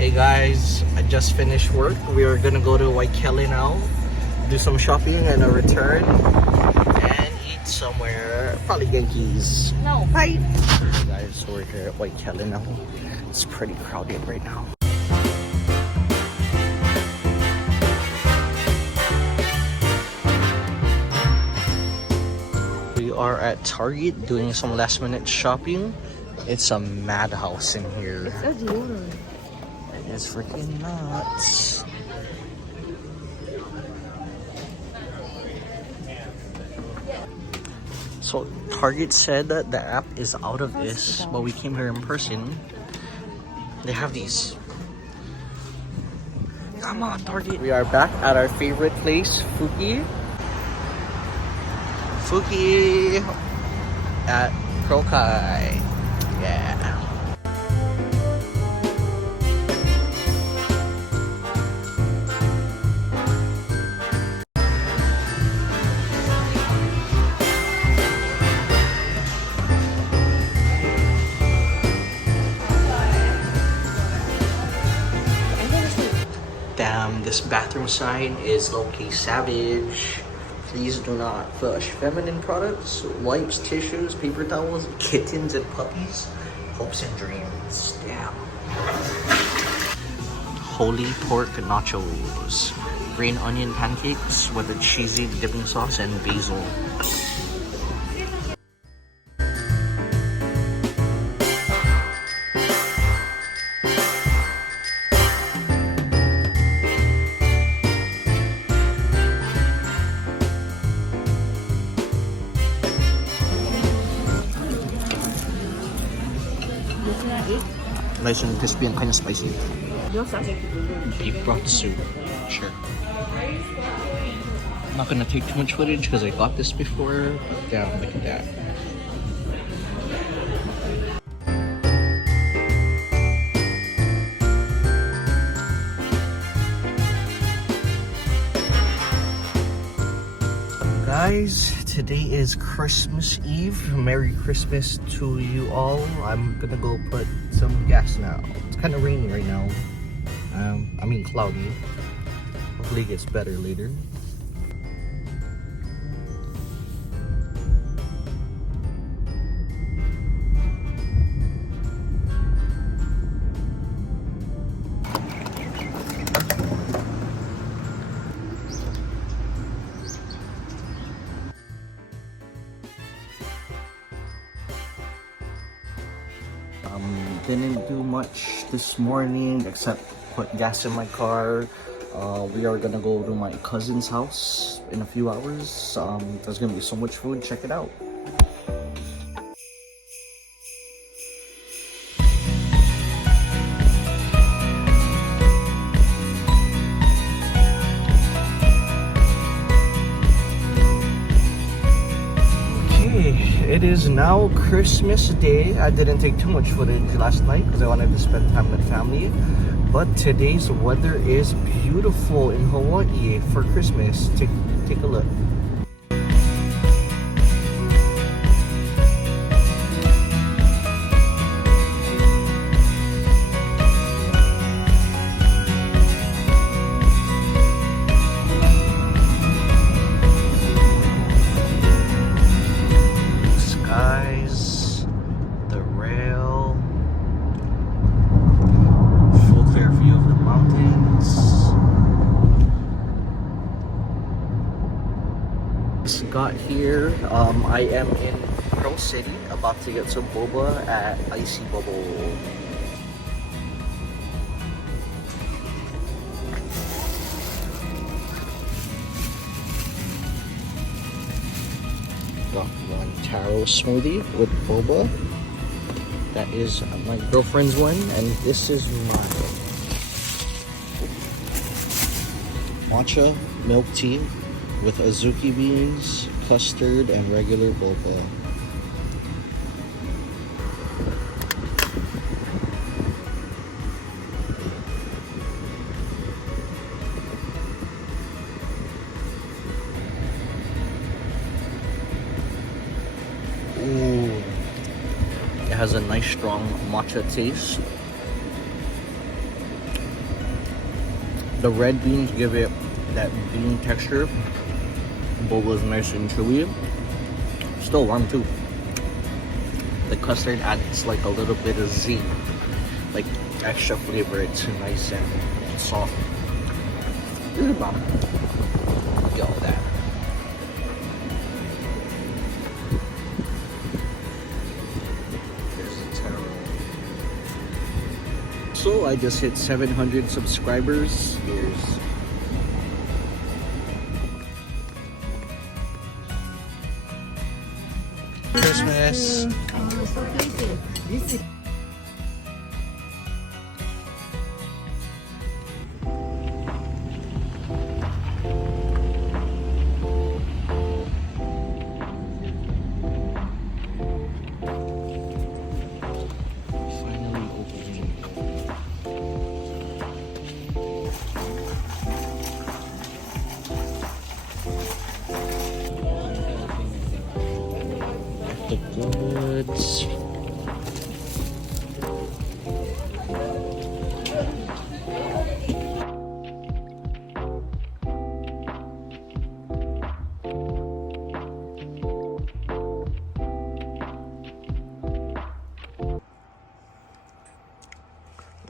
Hey guys, I just finished work. We are gonna go to Waikele now, do some shopping and a return, and eat somewhere. Probably Genki's. No, bye. Hey guys, so we're here at Waikele now. It's pretty crowded right now. We are at Target doing some last minute shopping. It's a madhouse in here. It's a deal. It's freaking nuts. So Target said that the app is out of this, but we came here in person. They have these. Come on, Target. We are back at our favorite place, Fuki. Fuki at Krokai. Yeah. Damn, this bathroom sign is low-key savage. Please do not push feminine products, wipes, tissues, paper towels, kittens, and puppies. Hopes and dreams. Damn. Holy pork nachos. Green onion pancakes with a cheesy dipping sauce and basil. Nice and crispy and kind of spicy. Beef broth soup. Sure. I'm not gonna take too much footage because I got this before. But damn, look at that. Guys, today is Christmas Eve. Merry Christmas to you all. I'm gonna go put some gas now. It's kind of rainy right now. I mean cloudy. Hopefully it gets better later. Didn't do much this morning except put gas in my car. We are gonna go to my cousin's house in a few hours. There's gonna be so much food. Check it out. It is now Christmas Day. I didn't take too much footage last night because I wanted to spend time with family. But today's weather is beautiful in Hawaii for Christmas. Take a look. Got here. I am in Pearl City, about to get some boba at Icy Bubble. Got one taro smoothie with boba. That is my girlfriend's one, and this is mine. Matcha milk tea with azuki beans, custard, and regular boba. Ooh, it has a nice strong matcha taste. The red beans give it that bean texture. Both was nice and chewy. Still warm too. The custard adds like a little bit of zing, like extra flavor. It's nice and soft. Yo, that. So I just hit 700 subscribers. Here's Christmas. Oh, so pretty. This is Finally opening. The goods.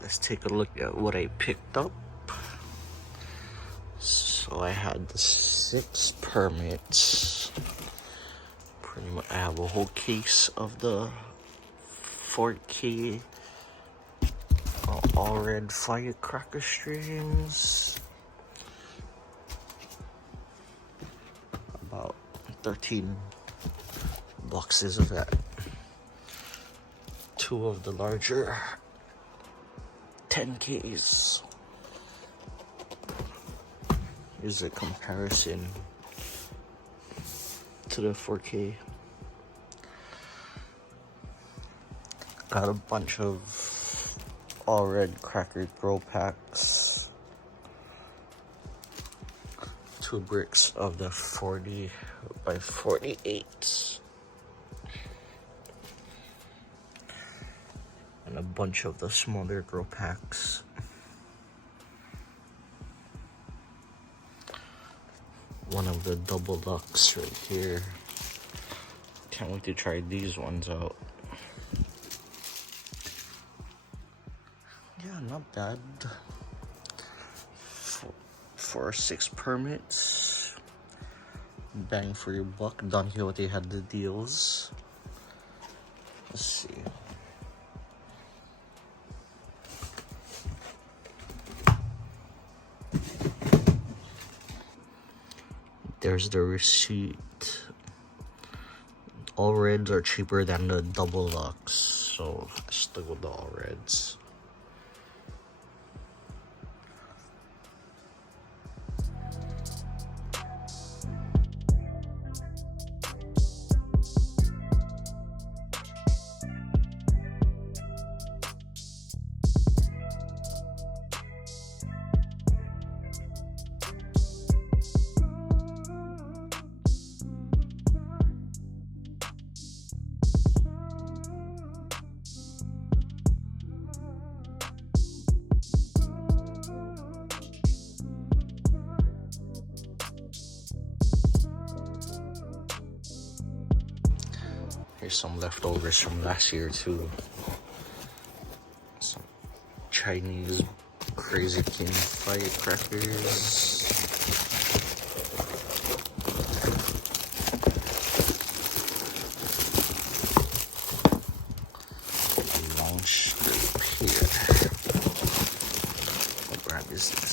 Let's take a look at what I picked up. So I had the 6 permits. Pretty much, I have a whole case of the 4K all red Firecracker streams. About 13 boxes of that. 2 of the larger 10Ks. Here's a comparison to the 4K. Got a bunch of all red cracker throw packs. 2 bricks of the 40 by 48. And a bunch of the smaller grow packs. One of the double lucks right here. Can't wait to try these ones out. Yeah, not bad. For 6 permits. Bang for your buck. Don Quixote had the deals. Let's see. There's the receipt. All reds are cheaper than the double lux, so I stick with the all reds. Here's some leftovers from last year too. Some Chinese Crazy King firecrackers. Long straight here. What brand is this?